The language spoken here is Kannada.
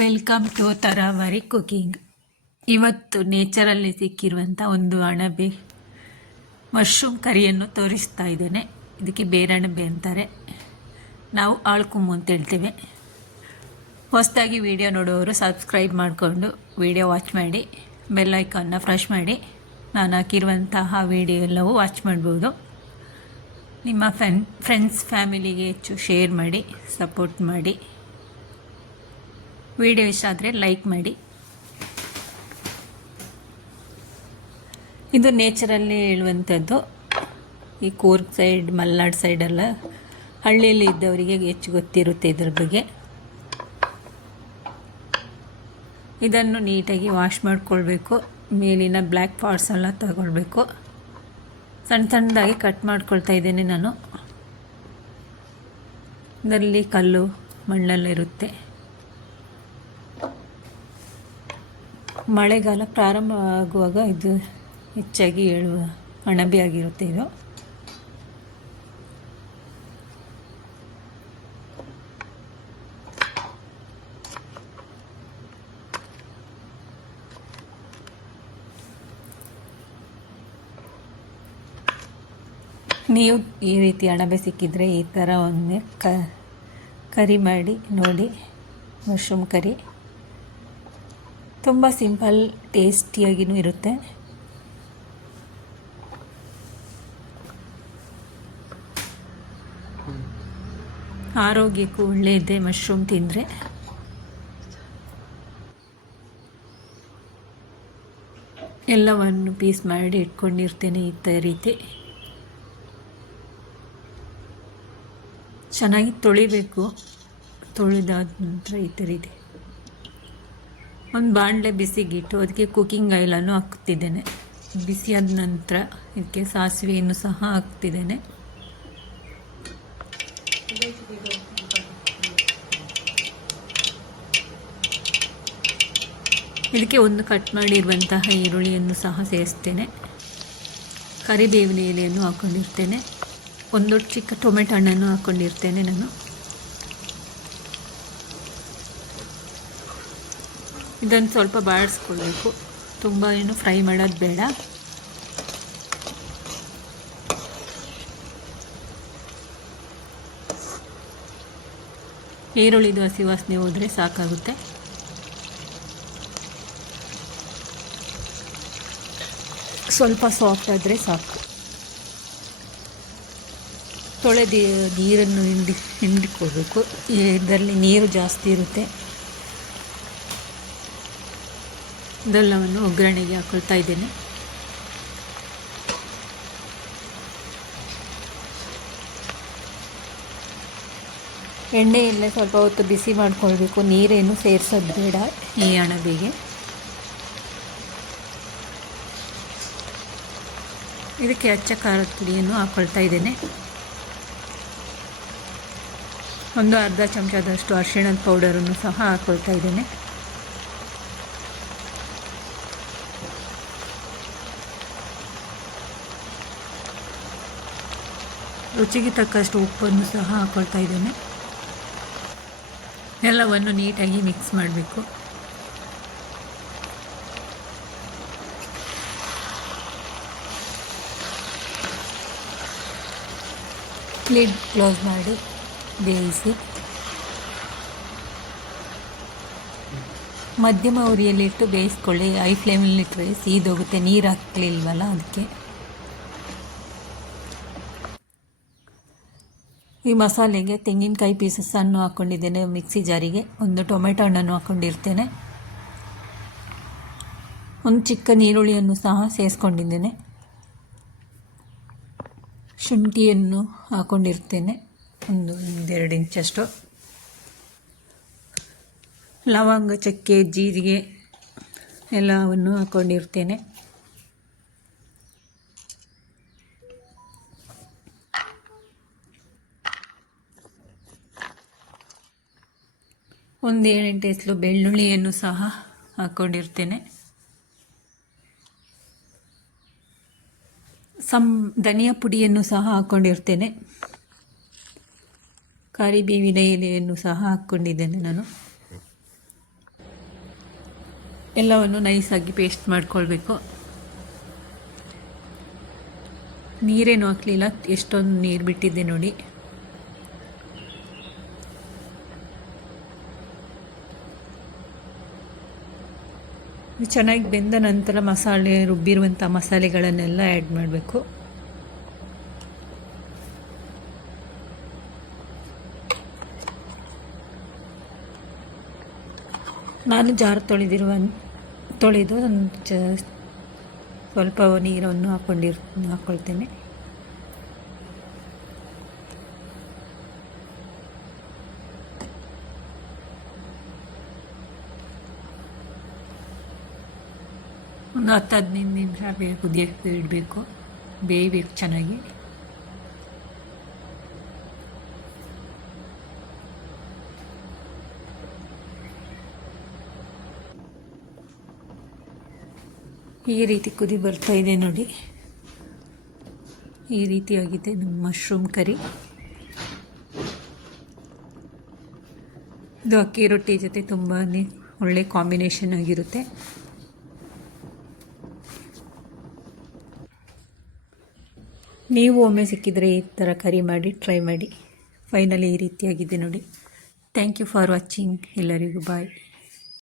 Welcome to ತರಾವರಿ cooking. ಇವತ್ತು ನೇಚರಲ್ಲಿ ಸಿಕ್ಕಿರುವಂಥ ಒಂದು ಅಣಬೆ ಮಶ್ರೂಮ್ ಕರಿಯನ್ನು ತೋರಿಸ್ತಾ ಇದ್ದೇನೆ. ಇದಕ್ಕೆ ಬೇರಣಬೆ ಅಂತಾರೆ, ನಾವು ಆಳ್ಕೊಮ್ಮು ಅಂತ ಹೇಳ್ತೇವೆ. ಹೊಸದಾಗಿ ವಿಡಿಯೋ ನೋಡುವವರು ಸಬ್ಸ್ಕ್ರೈಬ್ ಮಾಡಿಕೊಂಡು ವಿಡಿಯೋ ವಾಚ್ ಮಾಡಿ, ಬೆಲ್ ಐಕಾನ್ನ ಫ್ರೆಶ್ ಮಾಡಿ ನಾನು ಹಾಕಿರುವಂತಹ ವಿಡಿಯೋ ಎಲ್ಲವೂ ವಾಚ್ ಮಾಡ್ಬೋದು. ನಿಮ್ಮ ಫ್ರೆಂಡ್ಸ್ ಫ್ಯಾಮಿಲಿಗೆ ಹೆಚ್ಚು ಶೇರ್ ಮಾಡಿ, ಸಪೋರ್ಟ್ ಮಾಡಿ. ವಿಡಿಯೋ ಇಷ್ಟ ಆದರೆ ಲೈಕ್ ಮಾಡಿ. ಇದು ನೇಚರಲ್ಲಿ ಹೇಳುವಂಥದ್ದು. ಈ ಕೂರ್ಗ್ ಸೈಡ್, ಮಲ್ನಾಡ್ ಸೈಡೆಲ್ಲ ಹಳ್ಳಿಯಲ್ಲಿ ಇದ್ದವರಿಗೆ ಹೆಚ್ಚು ಗೊತ್ತಿರುತ್ತೆ ಇದ್ರ ಬಗ್ಗೆ. ಇದನ್ನು ನೀಟಾಗಿ ವಾಶ್ ಮಾಡಿಕೊಳ್ಬೇಕು. ಮೇಲಿನ ಬ್ಲ್ಯಾಕ್ ಪಾರ್ಟ್ಸ್ ಎಲ್ಲ ತಗೊಳ್ಬೇಕು. ಸಣ್ಣ ಸಣ್ಣದಾಗಿ ಕಟ್ ಮಾಡ್ಕೊಳ್ತಾ ಇದ್ದೇನೆ ನಾನು. ಇದರಲ್ಲಿ ಕಲ್ಲು ಮಣ್ಣೆಲ್ಲ ಇರುತ್ತೆ. ಮಳೆಗಾಲ ಪ್ರಾರಂಭ ಆಗುವಾಗ ಇದು ಹೆಚ್ಚಾಗಿ ಏಳುವ ಅಣಬೆ ಆಗಿರುತ್ತೆ. ಇದು ನೀವು ಈ ರೀತಿ ಅಣಬೆ ಸಿಕ್ಕಿದರೆ ಈ ಥರ ಒಮ್ಮೆ ಕರಿ ಮಾಡಿ ನೋಡಿ. ಮಶ್ರೂಮ್ ಕರಿ ತುಂಬ ಸಿಂಪಲ್, ಟೇಸ್ಟಿಯಾಗಿಯೂ ಇರುತ್ತೆ. ಆರೋಗ್ಯಕ್ಕೂ ಒಳ್ಳೆಯದೇ ಮಶ್ರೂಮ್ ತಿಂದರೆ. ಎಲ್ಲವನ್ನು ಪೀಸ್ ಮಾಡಿ ಇಟ್ಕೊಂಡಿರ್ತೇನೆ ಈ ರೀತಿ. ಚೆನ್ನಾಗಿ ತೊಳಿಬೇಕು. ತೊಳೆದಾದ ನಂತರ ಈ ರೀತಿ ಒಂದು ಬಾಣಲೆ ಬಿಸಿಗಿಟ್ಟು ಅದಕ್ಕೆ ಕುಕ್ಕಿಂಗ್ ಆಯಿಲನ್ನು ಹಾಕ್ತಿದ್ದೇನೆ. ಬಿಸಿಯಾದ ನಂತರ ಇದಕ್ಕೆ ಸಾಸಿವೆಯನ್ನು ಸಹ ಹಾಕ್ತಿದ್ದೇನೆ. ಇದಕ್ಕೆ ಒಂದು ಕಟ್ ಮಾಡಿರುವಂತಹ ಈರುಳ್ಳಿಯನ್ನು ಸಹ ಸೇರಿಸ್ತೇನೆ. ಕರಿಬೇವಿನ ಎಲೆಯನ್ನು ಹಾಕ್ಕೊಂಡಿರ್ತೇನೆ. ಒಂದು ಚಿಕ್ಕ ಟೊಮೆಟೊ ಹಣ್ಣನ್ನು ಹಾಕ್ಕೊಂಡಿರ್ತೇನೆ ನಾನು. ಇದನ್ನು ಸ್ವಲ್ಪ ಬಾಡಿಸ್ಕೊಳ್ಬೇಕು. ತುಂಬ ಏನು ಫ್ರೈ ಮಾಡೋದು ಬೇಡ. ಈರುಳ್ಳಿದು ಹಸಿ ವಾಸನೆ ಹೋದರೆ ಸಾಕಾಗುತ್ತೆ. ಸ್ವಲ್ಪ ಸಾಫ್ಟ್ ಆದರೆ ಸಾಕು. ತೊಳೆದು ನೀರನ್ನು ಹಿಂಡಿಕೊಳ್ಬೇಕು. ಇದರಲ್ಲಿ ನೀರು ಜಾಸ್ತಿ ಇರುತ್ತೆ. ಇದೆಲ್ಲವನ್ನು ಒಗ್ಗರಣೆಗೆ ಹಾಕ್ಕೊಳ್ತಾ ಇದ್ದೇನೆ. ಎಣ್ಣೆಯಲ್ಲೇ ಸ್ವಲ್ಪ ಹೊತ್ತು ಬಿಸಿ ಮಾಡಿಕೊಳ್ಬೇಕು. ನೀರೇನು ಸೇರಿಸೋದು ಬೇಡ ಈ ಅಣಬೆಗೆ. ಇದಕ್ಕೆ ಅಚ್ಚ ಖಾರದ ಪುಡಿಯನ್ನು ಹಾಕ್ಕೊಳ್ತಾ ಇದ್ದೇನೆ. ಒಂದು ಅರ್ಧ ಚಮಚದಷ್ಟು ಅರಿಶಿಣದ ಪೌಡರನ್ನು ಸಹ ಹಾಕ್ಕೊಳ್ತಾ ಇದ್ದೇನೆ. ರುಚಿಗೆ ತಕ್ಕಷ್ಟು ಉಪ್ಪನ್ನು ಸಹ ಹಾಕ್ಕೊಳ್ತಾ ಇದ್ದೇನೆ. ಎಲ್ಲವನ್ನು ನೀಟಾಗಿ ಮಿಕ್ಸ್ ಮಾಡಬೇಕು. ಲಿಡ್ ಕ್ಲೋಸ್ ಮಾಡಿ ಬೇಯಿಸಿ. ಮಧ್ಯಮ ಉರಿಯಲ್ಲಿಟ್ಟು ಬೇಯಿಸ್ಕೊಳ್ಳಿ. ಹೈ ಫ್ಲೇಮಲ್ಲಿಟ್ಟರೆ ಸೀದೋಗುತ್ತೆ. ನೀರು ಹಾಕಲಿಲ್ವಲ್ಲ ಅದಕ್ಕೆ. ಈ ಮಸಾಲೆಗೆ ತೆಂಗಿನಕಾಯಿ ಪೀಸಸ್ಸನ್ನು ಹಾಕ್ಕೊಂಡಿದ್ದೇನೆ ಮಿಕ್ಸಿ ಜಾರಿಗೆ. ಒಂದು ಟೊಮೆಟೊ ಹಣ್ಣನ್ನು ಹಾಕ್ಕೊಂಡಿರ್ತೇನೆ. ಒಂದು ಚಿಕ್ಕ ಈರುಳ್ಳಿಯನ್ನು ಸಹ ಸೇರಿಸ್ಕೊಂಡಿದ್ದೇನೆ. ಶುಂಠಿಯನ್ನು ಹಾಕ್ಕೊಂಡಿರ್ತೇನೆ, ಒಂದು 1-2 ಇಂಚಷ್ಟು. ಲವಂಗ, ಚಕ್ಕೆ, ಜೀರಿಗೆ ಎಲ್ಲವನ್ನು ಹಾಕ್ಕೊಂಡಿರ್ತೇನೆ. ಒಂದು 7-8 ಎಸಳು ಬೆಳ್ಳುಳ್ಳಿಯನ್ನು ಸಹ ಹಾಕ್ಕೊಂಡಿರ್ತೇನೆ. ಧನಿಯಾ ಪುಡಿಯನ್ನು ಸಹ ಹಾಕ್ಕೊಂಡಿರ್ತೇನೆ. ಕರಿಬೇವಿನ ಎಲೆಯನ್ನು ಸಹ ಹಾಕ್ಕೊಂಡಿದ್ದೇನೆ ನಾನು. ಎಲ್ಲವನ್ನು ನೈಸಾಗಿ ಪೇಸ್ಟ್ ಮಾಡ್ಕೊಳ್ಬೇಕು. ನೀರೇನು ಹಾಕಲಿಲ್ಲ, ಎಷ್ಟೊಂದು ನೀರು ಬಿಟ್ಟಿದ್ದೆ ನೋಡಿ. ಚೆನ್ನಾಗಿ ಬೆಂದ ನಂತರ ಮಸಾಲೆ ರುಬ್ಬಿರುವಂಥ ಮಸಾಲೆಗಳನ್ನೆಲ್ಲ ಆ್ಯಡ್ ಮಾಡಬೇಕು. ನಾನು ಜಾರ್ ತೊಳೆದು ಸ್ವಲ್ಪ ನೀರನ್ನು ಹಾಕ್ಕೊಳ್ತೇನೆ. ಒಂದು 10-15 ನಿಮಿಷ ಕುದಿಯಕ್ಕೆ ಇಡಬೇಕು, ಬೇಯಬೇಕು ಚೆನ್ನಾಗಿ. ಈ ರೀತಿ ಕುದಿ ಬರ್ತಾ ಇದೆ ನೋಡಿ. ಈ ರೀತಿಯಾಗಿದೆ ನಮ್ಮ ಮಶ್ರೂಮ್ ಕರಿ. ಇದು ಅಕ್ಕಿ ರೊಟ್ಟಿ ಜೊತೆ ತುಂಬಾ ಒಳ್ಳೆ ಕಾಂಬಿನೇಷನ್ ಆಗಿರುತ್ತೆ. ನೀವು ಒಮ್ಮೆ ಸಿಕ್ಕಿದರೆ ಈ ಥರ ಕರಿ ಮಾಡಿ ಟ್ರೈ ಮಾಡಿ. ಫೈನಲಿ ಈ ರೀತಿಯಾಗಿದೆ ನೋಡಿ. Thank you for watching. ಎಲ್ಲರಿಗೂ ಬಾಯ್.